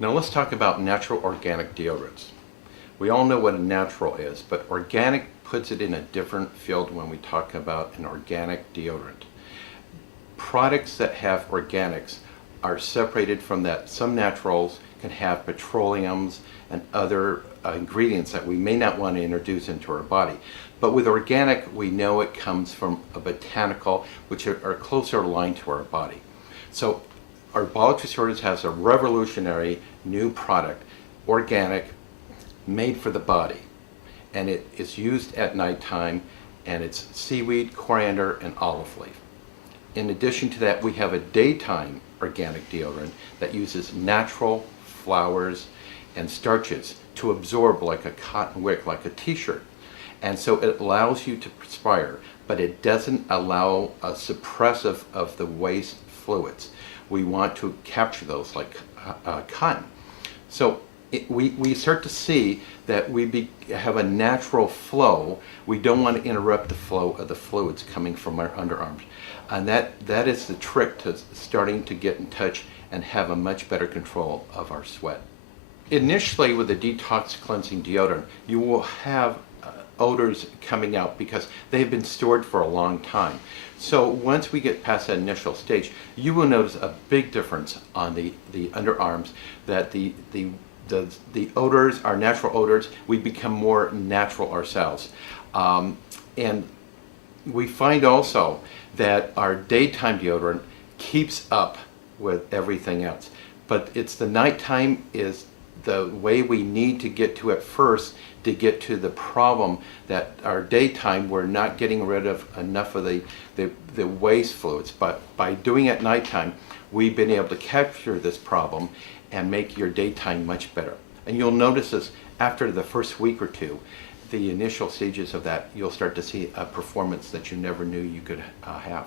Now let's talk about natural organic deodorants. We all know what a natural is, but organic puts it in a different field when we talk about an organic deodorant. Products that have organics are separated from that. Some naturals can have petroleums and other ingredients that we may not want to introduce into our body. But with organic, we know it comes from a botanical, which are closer aligned to our body. So our Arbolic Shortage has a revolutionary new product, organic, made for the body. And it is used at nighttime, and it's seaweed, coriander, and olive leaf. In addition to that, we have a daytime organic deodorant that uses natural flowers and starches to absorb like a cotton wick, like a t-shirt. And so it allows you to perspire, but it doesn't allow a suppressive of the waste fluids. We want to capture those like cotton. So we start to see that we have a natural flow. We don't want to interrupt the flow of the fluids coming from our underarms. And that is the trick to starting to get in touch and have a much better control of our sweat. Initially, with the detox cleansing deodorant, you will have odors coming out because they've been stored for a long time. So once we get past that initial stage, you will notice a big difference on the underarms, that the odors, our natural odors, we become more natural ourselves. And we find also that our daytime deodorant keeps up with everything else. But it's the nighttime is the way we need to get to it first to get to the problem that our daytime we're not getting rid of enough of the waste fluids. But by doing it at nighttime, we've been able to capture this problem and make your daytime much better. And you'll notice this after the first week or two, the initial stages of that, you'll start to see a performance that you never knew you could have.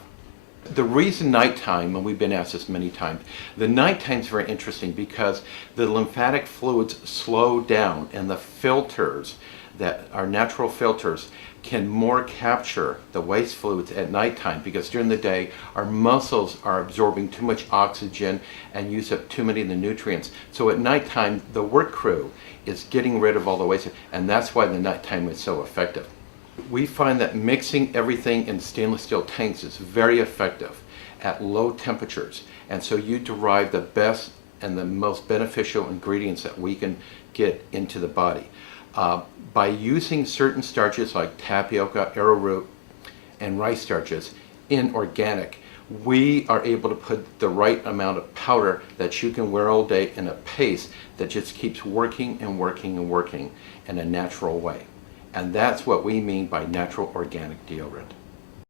The reason nighttime, and we've been asked this many times, the nighttime is very interesting because the lymphatic fluids slow down and the filters, that our natural filters, can more capture the waste fluids at nighttime, because during the day our muscles are absorbing too much oxygen and use up too many of the nutrients. So at nighttime the work crew is getting rid of all the waste, and that's why the nighttime is so effective. We find that mixing everything in stainless steel tanks is very effective at low temperatures, and so you derive the best and the most beneficial ingredients that we can get into the body. By using certain starches like tapioca, arrowroot, and rice starches in organic, we are able to put the right amount of powder that you can wear all day in a paste that just keeps working and working and working in a natural way. And that's what we mean by natural organic deodorant.